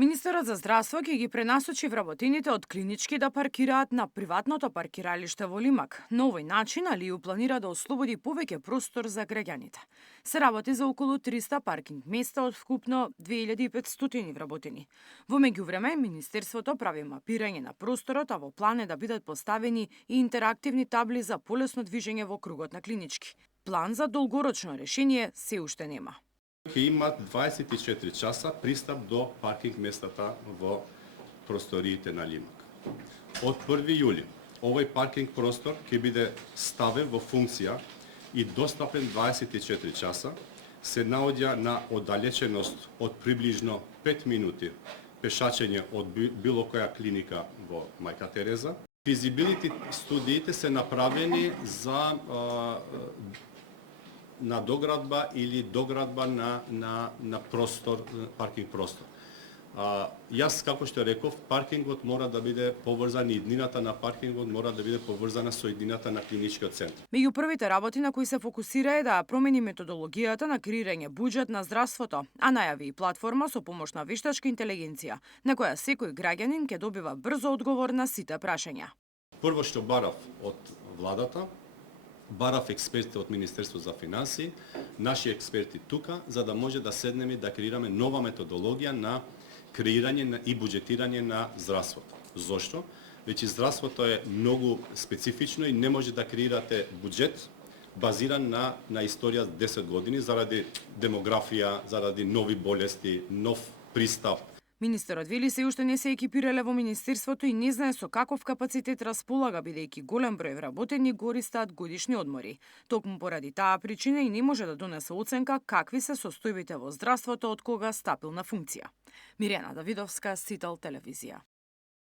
Министерот за здравство ќе ги пренасочи вработените од клинички да паркираат на приватното паркиралиште во Лимак. На овој начин Алију планира да ослободи повеќе простор за граѓаните. Се работи за околу 300 паркинг места од вкупно 2500 вработени. Во меѓувреме, Министерството прави мапирање на просторот, а во план е да бидат поставени и интерактивни табли за полесно движење во кругот на клинички. План за долгорочно решение се уште нема. Ќе имат 24 часа пристап до паркинг местата во просториите на Лимак. Од 1 јули овој паркинг простор ќе биде ставен во функција и достапен 24 часа, се наоѓа на оддалеченост од приближно 5 минути пешачење од било која клиника во Мајка Тереза. Физибилити студиите се направени за надоградба или доградба на простор, паркинг простор. Јас, како што реков, паркингот мора да биде поврзан и иднината на паркингот мора да биде поврзана со иднината на клиничкиот центар. Меѓу првите работи на кои се фокусира е да промени методологијата на креирање буџет на здравството, а најави и платформа со помош на вештачка интелигенција, на која секој граѓанин ќе добива брзо одговор на сите прашања. Прво што барав од владата, барав експерти од Министерство за финансии, наши експерти тука, за да може да седнеме и да креираме нова методологија на креирање и буџетирање на здравството. Зошто? Веќе здравството е многу специфично и не може да креирате буџет базиран на историја 10 години заради демографија, заради нови болести, нов пристап. Министерот вели се уште не се екипирале во Министерството и не знае со каков капацитет располага, бидејќи голем број вработени го користат годишни одмори. Токму поради таа причина и не може да донесе оценка какви се состојбите во здравството од кога стапил на функција. Мирена Давидовска, Сител телевизија.